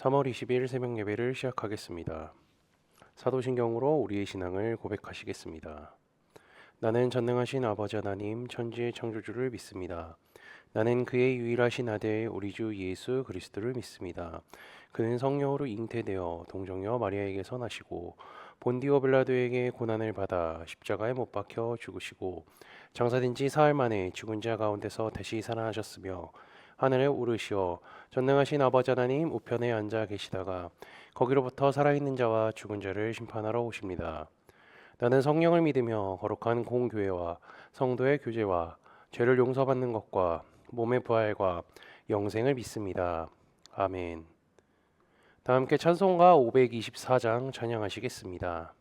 3월 20일 새벽 예배를 시작하겠습니다. 사도신경으로 우리의 신앙을 고백하시겠습니다. 나는 전능하신 아버지 하나님 천지의 창조주를 믿습니다. 나는 그의 유일하신 아들 우리 주 예수 그리스도를 믿습니다. 그는 성령으로 잉태되어 동정녀 마리아에게서 나시고 본디오 빌라도에게 고난을 받아 십자가에 못 박혀 죽으시고 장사된 지 사흘 만에 죽은 자 가운데서 다시 살아나셨으며 하늘에 오르시어 전능하신 아버지 하나님 우편에 앉아 계시다가 거기로부터 살아있는 자와 죽은 자를 심판하러 오십니다. 나는 성령을 믿으며 거룩한 공교회와 성도의 교제와 죄를 용서받는 것과 몸의 부활과 영생을 믿습니다. 아멘. 다 함께 찬송가 524장 찬양하시겠습니다.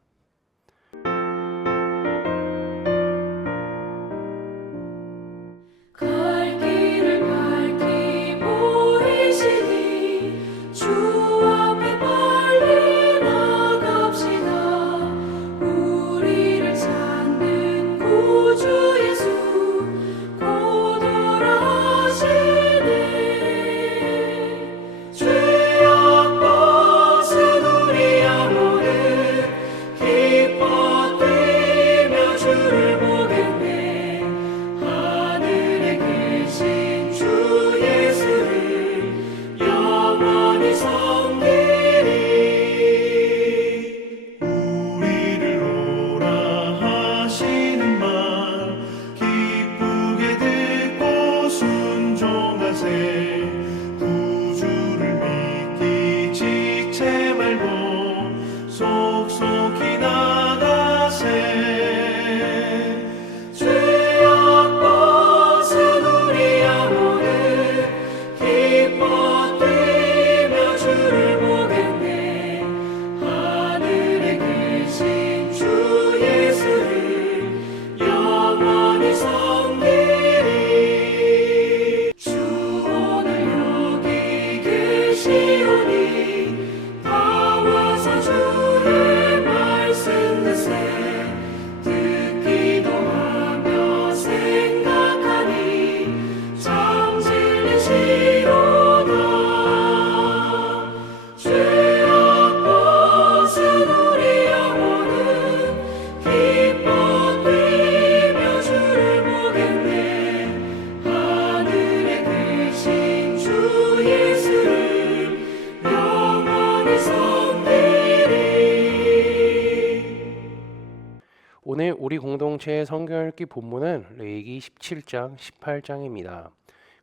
오늘 우리 공동체의 성경 읽기 본문은 레위기 17장, 18장입니다.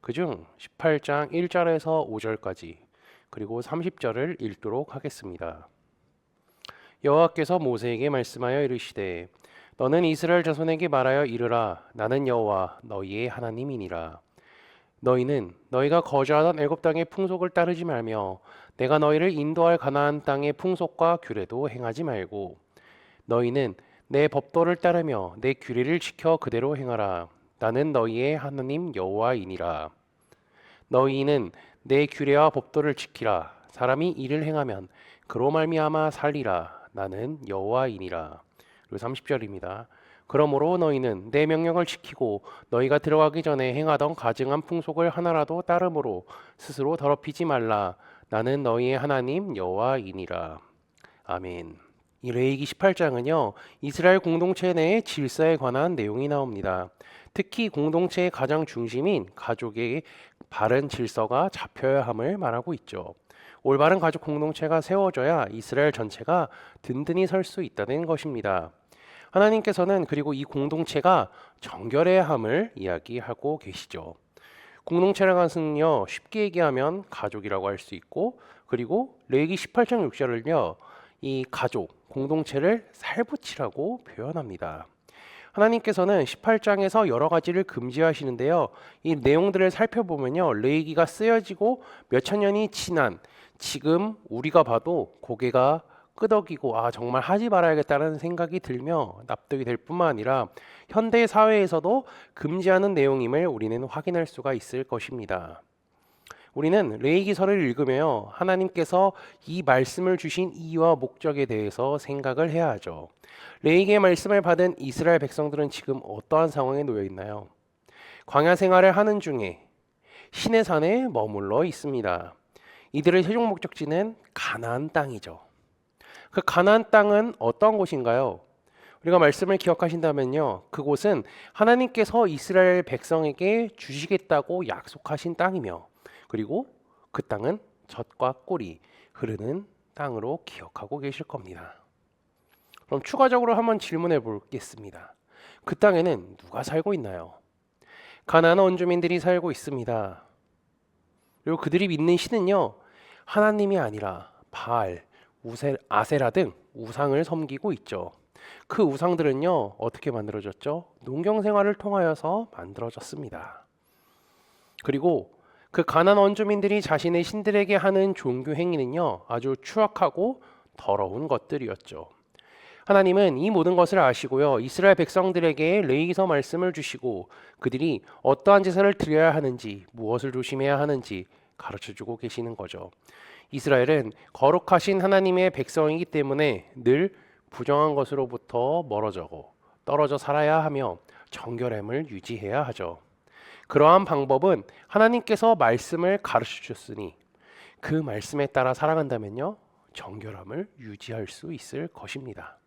그중 18장 1절에서 5절까지 그리고 30절을 읽도록 하겠습니다. 여호와께서 모세에게 말씀하여 이르시되 너는 이스라엘 자손에게 말하여 이르라 나는 여호와 너희의 하나님이니라. 너희는 너희가 거주하던 애굽 땅의 풍속을 따르지 말며 내가 너희를 인도할 가나안 땅의 풍속과 규례도 행하지 말고 너희는 내 법도를 따르며 내 규례를 지켜 그대로 행하라. 나는 너희의 하나님 여호와이니라. 너희는 내 규례와 법도를 지키라. 사람이 이를 행하면 그로 말미암아 살리라. 나는 여호와이니라. 그리고 30절입니다. 그러므로 너희는 내 명령을 지키고 너희가 들어가기 전에 행하던 가증한 풍속을 하나라도 따름으로 스스로 더럽히지 말라. 나는 너희의 하나님 여호와이니라. 아멘. 이 레위기 18장은요. 이스라엘 공동체 내의 질서에 관한 내용이 나옵니다. 특히 공동체의 가장 중심인 가족의 바른 질서가 잡혀야 함을 말하고 있죠. 올바른 가족 공동체가 세워져야 이스라엘 전체가 든든히 설 수 있다는 것입니다. 하나님께서는 그리고 이 공동체가 정결해야 함을 이야기하고 계시죠. 공동체라는 것은요. 쉽게 얘기하면 가족이라고 할 수 있고 그리고 레위기 18장 6절을요. 이 가족, 공동체를 살붙이라고 표현합니다. 하나님께서는 18장에서 여러 가지를 금지하시는데요. 이 내용들을 살펴보면요. 레위기가 쓰여지고 몇천 년이 지난 지금 우리가 봐도 고개가 끄덕이고 정말 하지 말아야겠다는 생각이 들며 납득이 될 뿐만 아니라 현대 사회에서도 금지하는 내용임을 우리는 확인할 수가 있을 것입니다. 우리는 레위기서를 읽으며 하나님께서 이 말씀을 주신 이유와 목적에 대해서 생각을 해야 하죠. 레위기의 말씀을 받은 이스라엘 백성들은 지금 어떠한 상황에 놓여 있나요? 광야 생활을 하는 중에 시내산에 머물러 있습니다. 이들의 최종 목적지는 가나안 땅이죠. 그 가나안 땅은 어떤 곳인가요? 우리가 말씀을 기억하신다면요. 그곳은 하나님께서 이스라엘 백성에게 주시겠다고 약속하신 땅이며, 그리고 그 땅은 젖과 꿀이 흐르는 땅으로 기억하고 계실 겁니다. 그럼 추가적으로 한번 질문해 보겠습니다. 그 땅에는 누가 살고 있나요? 가나안 원주민들이 살고 있습니다. 그리고 그들이 믿는 신은요, 하나님이 아니라 바알, 아세라 등 우상을 섬기고 있죠. 그 우상들은요, 어떻게 만들어졌죠? 농경 생활을 통하여서 만들어졌습니다. 그리고 그 가나안 원주민들이 자신의 신들에게 하는 종교 행위는요, 아주 추악하고 더러운 것들이었죠. 하나님은 이 모든 것을 아시고요, 이스라엘 백성들에게 레위기서 말씀을 주시고 그들이 어떠한 제사를 드려야 하는지, 무엇을 조심해야 하는지 가르쳐주고 계시는 거죠. 이스라엘은 거룩하신 하나님의 백성이기 때문에 늘 부정한 것으로부터 멀어져고 떨어져 살아야 하며 정결함을 유지해야 하죠. 그러한 방법은 하나님께서 말씀을 가르쳐 주셨으니 그 말씀에 따라 살아간다면요, 정결함을 유지할 수 있을 것입니다.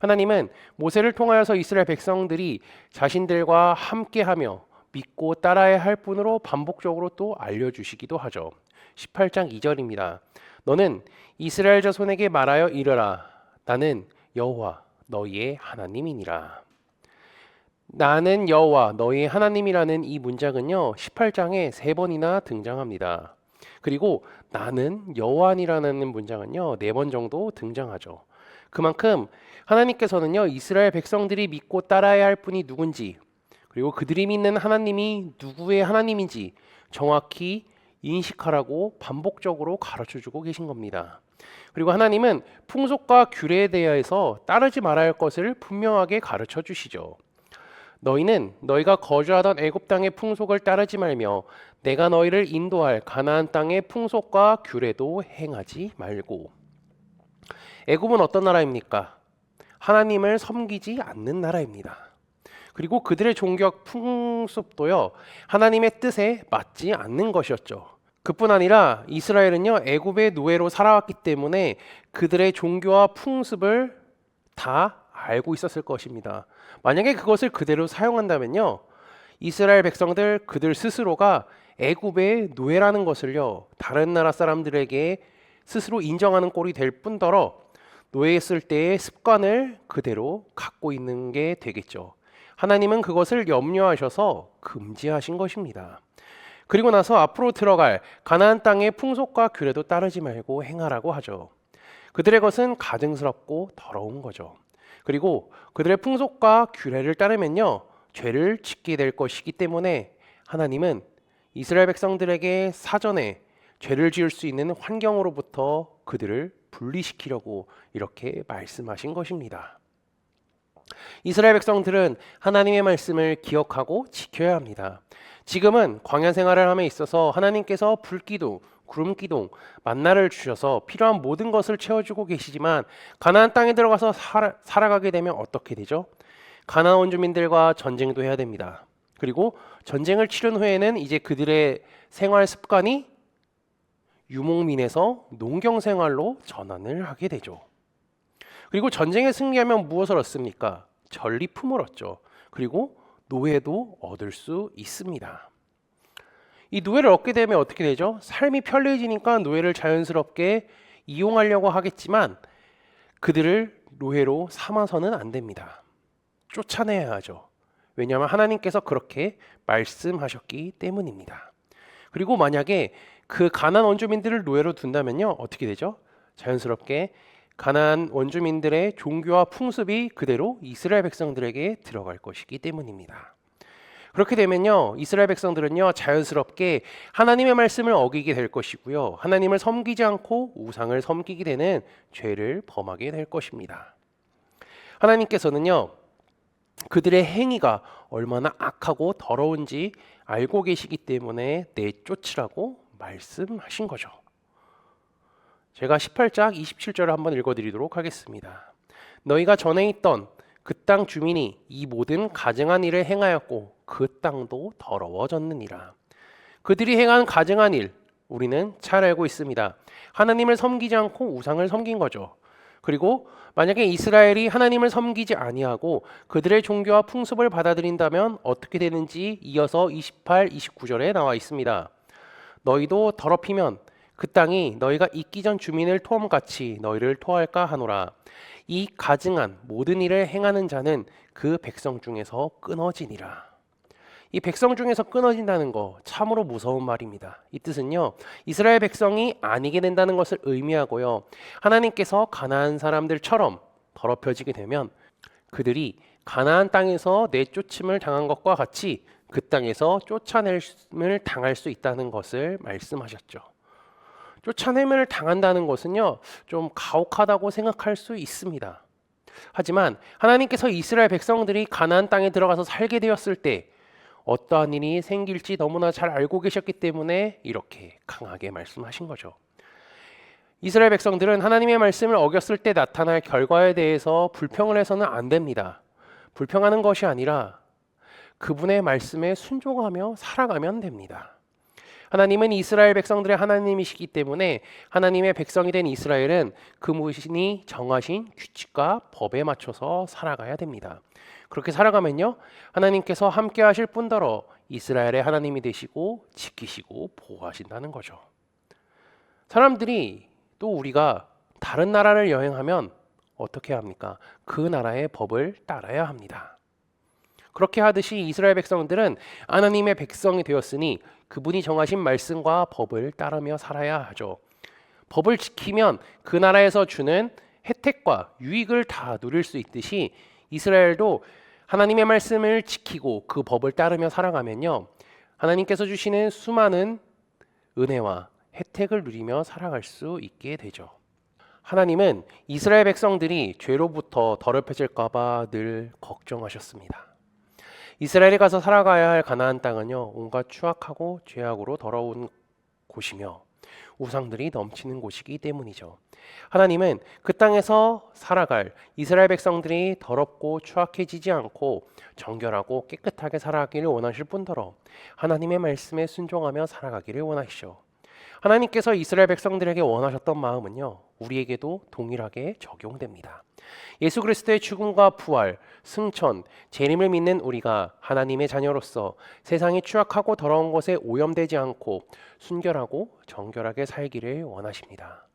하나님은 모세를 통하여서 이스라엘 백성들이 자신들과 함께하며 믿고 따라야 할 분으로 반복적으로 또 알려주시기도 하죠. 18장 2절입니다. 너는 이스라엘 자손에게 말하여 이르라. 나는 여호와 너희의 하나님이니라. 나는 여호와 너희의 하나님이라는 이 문장은요, 18장에 3번이나 등장합니다. 그리고 나는 여호와니라는 문장은요, 4번 정도 등장하죠. 그만큼 하나님께서는요, 이스라엘 백성들이 믿고 따라야 할 분이 누군지, 그리고 그들이 믿는 하나님이 누구의 하나님인지 정확히 인식하라고 반복적으로 가르쳐주고 계신 겁니다. 그리고 하나님은 풍속과 규례에 대해서 따르지 말아야 할 것을 분명하게 가르쳐 주시죠. 너희는 너희가 거주하던 애굽 땅의 풍속을 따르지 말며 내가 너희를 인도할 가나안 땅의 풍속과 규례도 행하지 말고. 애굽은 어떤 나라입니까? 하나님을 섬기지 않는 나라입니다. 그리고 그들의 종교적 풍습도요, 하나님의 뜻에 맞지 않는 것이었죠. 그뿐 아니라 이스라엘은요, 애굽의 노예로 살아왔기 때문에 그들의 종교와 풍습을 다 알고 있었을 것입니다. 만약에 그것을 그대로 사용한다면요, 이스라엘 백성들 그들 스스로가 애굽의 노예라는 것을요, 다른 나라 사람들에게 스스로 인정하는 꼴이 될 뿐더러 노예했을 때의 습관을 그대로 갖고 있는 게 되겠죠. 하나님은 그것을 염려하셔서 금지하신 것입니다. 그리고 나서 앞으로 들어갈 가나안 땅의 풍속과 규례도 따르지 말고 행하라고 하죠. 그들의 것은 가증스럽고 더러운 거죠. 그리고 그들의 풍속과 규례를 따르면요, 죄를 짓게 될 것이기 때문에 하나님은 이스라엘 백성들에게 사전에 죄를 지을 수 있는 환경으로부터 그들을 분리시키려고 이렇게 말씀하신 것입니다. 이스라엘 백성들은 하나님의 말씀을 기억하고 지켜야 합니다. 지금은 광야 생활을 함에 있어서 하나님께서 불기둥, 구름기둥, 만나를 주셔서 필요한 모든 것을 채워주고 계시지만 가나안 땅에 들어가서 살아가게 되면 어떻게 되죠? 가나안 원주민들과 전쟁도 해야 됩니다. 그리고 전쟁을 치른 후에는 이제 그들의 생활 습관이 유목민에서 농경 생활로 전환을 하게 되죠. 그리고 전쟁에 승리하면 무엇을 얻습니까? 전리품을 얻죠. 그리고 노예도 얻을 수 있습니다. 이 노예를 얻게 되면 어떻게 되죠? 삶이 편리해지니까 노예를 자연스럽게 이용하려고 하겠지만 그들을 노예로 삼아서는 안 됩니다. 쫓아내야 하죠. 왜냐하면 하나님께서 그렇게 말씀하셨기 때문입니다. 그리고 만약에 그 가나안 원주민들을 노예로 둔다면요, 어떻게 되죠? 자연스럽게 가나안 원주민들의 종교와 풍습이 그대로 이스라엘 백성들에게 들어갈 것이기 때문입니다. 그렇게 되면요, 이스라엘 백성들은요, 자연스럽게 하나님의 말씀을 어기게 될 것이고요, 하나님을 섬기지 않고 우상을 섬기게 되는 죄를 범하게 될 것입니다. 하나님께서는요, 그들의 행위가 얼마나 악하고 더러운지 알고 계시기 때문에 내쫓으라고 말씀하신 거죠. 제가 18장 27절을 한번 읽어드리도록 하겠습니다. 너희가 전에 있던 그 땅 주민이 이 모든 가증한 일을 행하였고 그 땅도 더러워졌느니라. 그들이 행한 가증한 일, 우리는 잘 알고 있습니다. 하나님을 섬기지 않고 우상을 섬긴 거죠. 그리고 만약에 이스라엘이 하나님을 섬기지 아니하고 그들의 종교와 풍습을 받아들인다면 어떻게 되는지 이어서 28, 29절에 나와 있습니다. 너희도 더럽히면 그 땅이 너희가 있기 전 주민을 토함같이 너희를 토할까 하노라. 이 가증한 모든 일을 행하는 자는 그 백성 중에서 끊어지니라. 이 백성 중에서 끊어진다는 거 참으로 무서운 말입니다. 이 뜻은요, 이스라엘 백성이 아니게 된다는 것을 의미하고요, 하나님께서 가나안 사람들처럼 더럽혀지게 되면 그들이 가나안 땅에서 내쫓음을 당한 것과 같이 그 땅에서 쫓아냄을 당할 수 있다는 것을 말씀하셨죠. 쫓아냄을 당한다는 것은요, 좀 가혹하다고 생각할 수 있습니다. 하지만 하나님께서 이스라엘 백성들이 가나안 땅에 들어가서 살게 되었을 때 어떠한 일이 생길지 너무나 잘 알고 계셨기 때문에 이렇게 강하게 말씀하신 거죠. 이스라엘 백성들은 하나님의 말씀을 어겼을 때 나타날 결과에 대해서 불평을 해서는 안 됩니다. 불평하는 것이 아니라 그분의 말씀에 순종하며 살아가면 됩니다. 하나님은 이스라엘 백성들의 하나님이시기 때문에 하나님의 백성이 된 이스라엘은 그분이 정하신 규칙과 법에 맞춰서 살아가야 됩니다. 그렇게 살아가면요, 하나님께서 함께 하실 뿐더러 이스라엘의 하나님이 되시고 지키시고 보호하신다는 거죠. 사람들이 또 우리가 다른 나라를 여행하면 어떻게 합니까? 그 나라의 법을 따라야 합니다. 그렇게 하듯이 이스라엘 백성들은 하나님의 백성이 되었으니 그분이 정하신 말씀과 법을 따르며 살아야 하죠. 법을 지키면 그 나라에서 주는 혜택과 유익을 다 누릴 수 있듯이 이스라엘도 하나님의 말씀을 지키고 그 법을 따르며 살아가면요, 하나님께서 주시는 수많은 은혜와 혜택을 누리며 살아갈 수 있게 되죠. 하나님은 이스라엘 백성들이 죄로부터 더럽혀질까 봐 늘 걱정하셨습니다. 이스라엘이 가서 살아가야 할 가나안 땅은요, 온갖 추악하고 죄악으로 더러운 곳이며 우상들이 넘치는 곳이기 때문이죠. 하나님은 그 땅에서 살아갈 이스라엘 백성들이 더럽고 추악해지지 않고 정결하고 깨끗하게 살아가기를 원하실 뿐더러 하나님의 말씀에 순종하며 살아가기를 원하시죠. 하나님께서 이스라엘 백성들에게 원하셨던 마음은요, 우리에게도 동일하게 적용됩니다. 예수 그리스도의 죽음과 부활, 승천, 재림을 믿는 우리가 하나님의 자녀로서 세상이 추악하고 더러운 것에 오염되지 않고 순결하고 정결하게 살기를 원하십니다.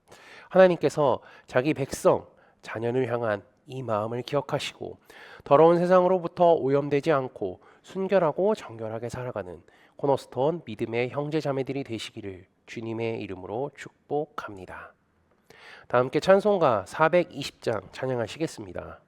하나님께서 자기 백성, 자녀를 향한 이 마음을 기억하시고 더러운 세상으로부터 오염되지 않고 순결하고 정결하게 살아가는 코너스톤 믿음의 형제 자매들이 되시기를 주님의 이름으로 축복합니다. 다 함께 찬송가 420장 찬양하시겠습니다.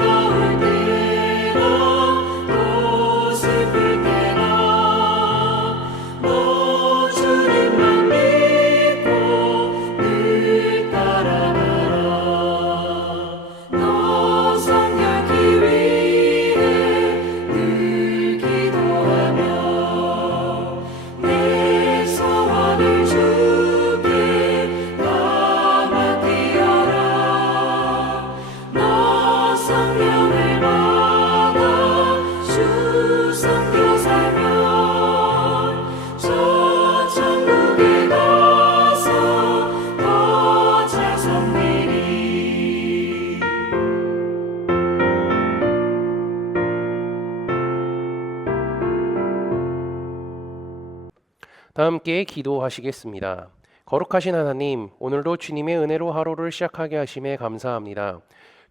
즐거울 때로 다 함께 기도하시겠습니다. 거룩하신 하나님, 오늘도 주님의 은혜로 하루를 시작하게 하심에 감사합니다.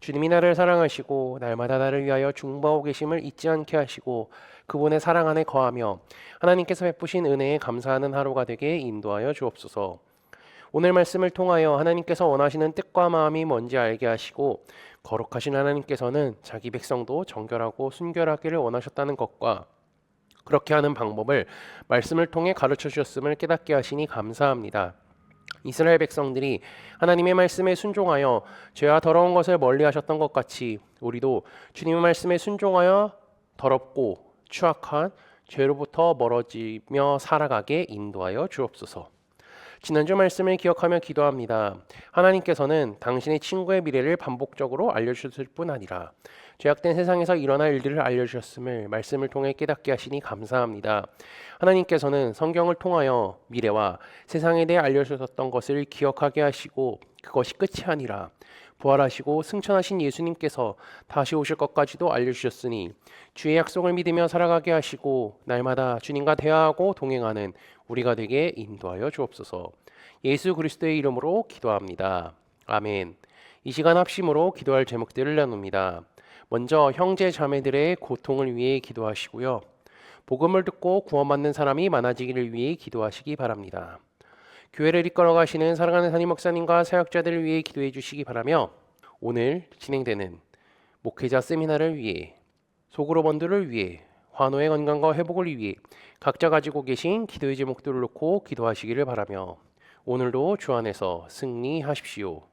주님이 나를 사랑하시고 날마다 나를 위하여 중보하고 계심을 잊지 않게 하시고 그분의 사랑 안에 거하며 하나님께서 베푸신 은혜에 감사하는 하루가 되게 인도하여 주옵소서. 오늘 말씀을 통하여 하나님께서 원하시는 뜻과 마음이 뭔지 알게 하시고 거룩하신 하나님께서는 자기 백성도 정결하고 순결하기를 원하셨다는 것과 그렇게 하는 방법을 말씀을 통해 가르쳐 주셨음을 깨닫게 하시니 감사합니다. 이스라엘 백성들이 하나님의 말씀에 순종하여 죄와 더러운 것을 멀리 하셨던 것 같이 우리도 주님의 말씀에 순종하여 더럽고 추악한 죄로부터 멀어지며 살아가게 인도하여 주옵소서. 지난주 말씀을 기억하며 기도합니다. 하나님께서는 당신의 친구의 미래를 반복적으로 알려주셨을 뿐 아니라 죄악된 세상에서 일어날 일들을 알려주셨음을 말씀을 통해 깨닫게 하시니 감사합니다. 하나님께서는 성경을 통하여 미래와 세상에 대해 알려주셨던 것을 기억하게 하시고 그것이 끝이 아니라 부활하시고 승천하신 예수님께서 다시 오실 것까지도 알려주셨으니 주의 약속을 믿으며 살아가게 하시고 날마다 주님과 대화하고 동행하는 우리가 되게 인도하여 주옵소서. 예수 그리스도의 이름으로 기도합니다. 아멘. 이 시간 합심으로 기도할 제목들을 나눕니다. 먼저 형제 자매들의 고통을 위해 기도하시고요. 복음을 듣고 구원받는 사람이 많아지기를 위해 기도하시기 바랍니다. 교회를 이끌어 가시는 사랑하는 담임 목사님과 사역자들을 위해 기도해 주시기 바라며 오늘 진행되는 목회자 세미나를 위해 소그룹원들을 위해 환호의 건강과 회복을 위해 각자 가지고 계신 기도의 제목들을 놓고 기도하시기를 바라며 오늘도 주 안에서 승리하십시오.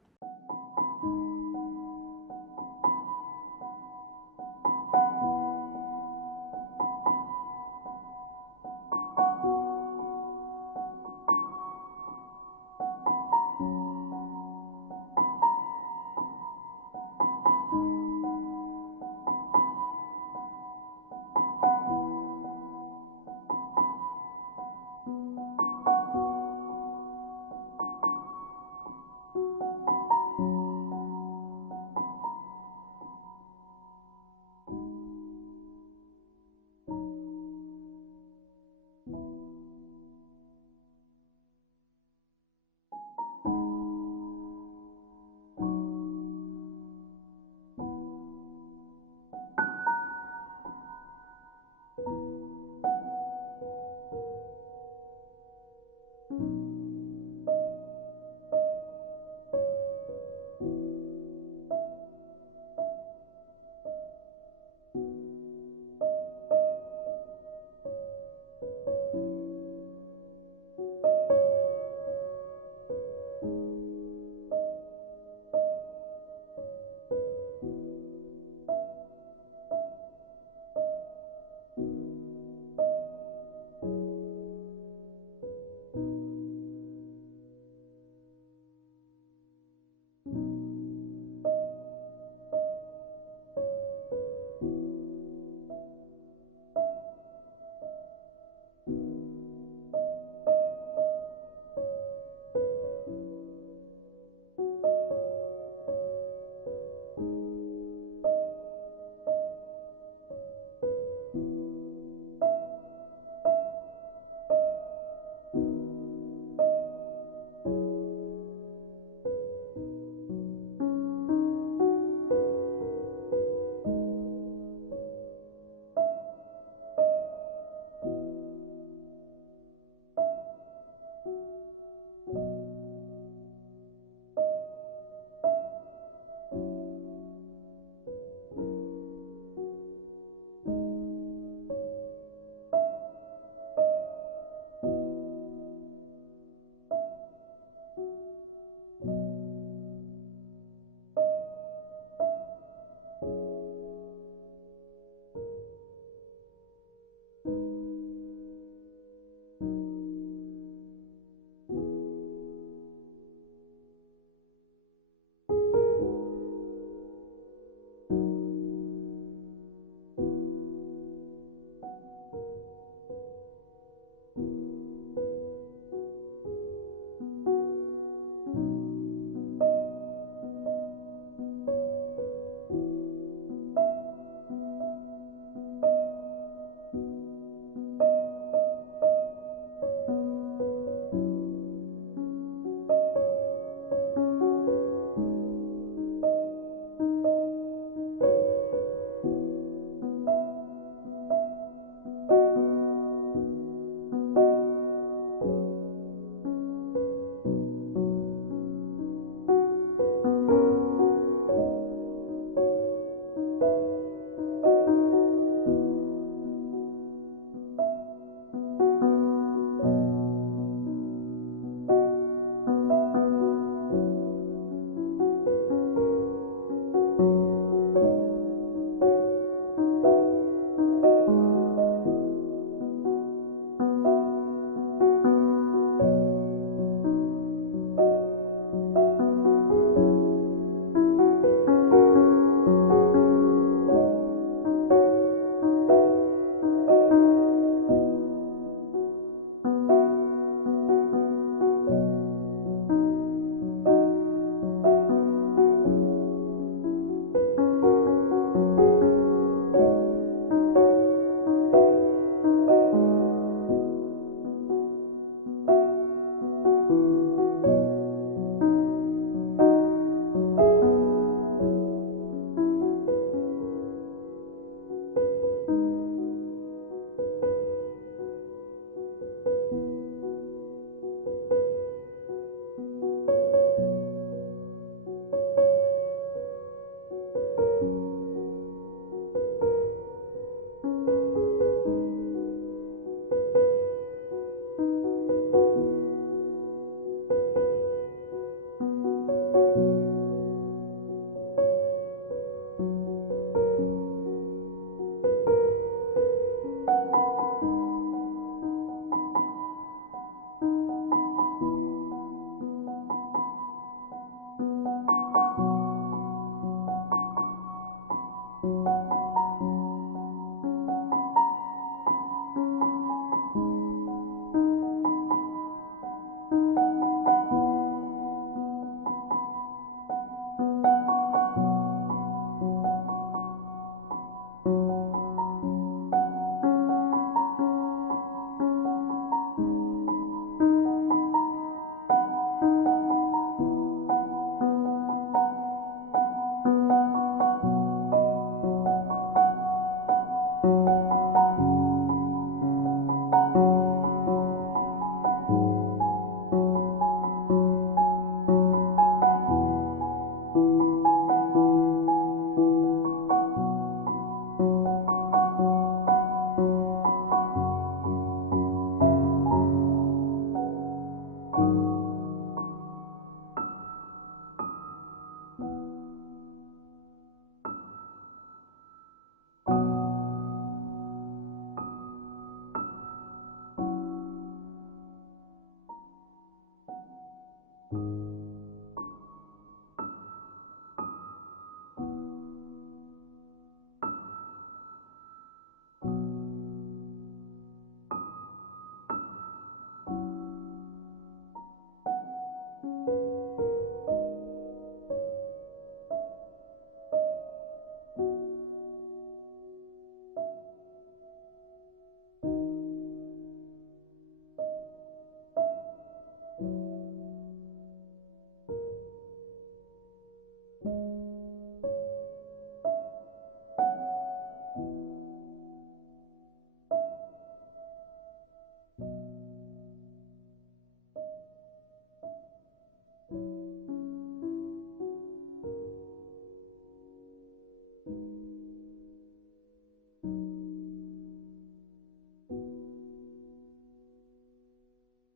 네.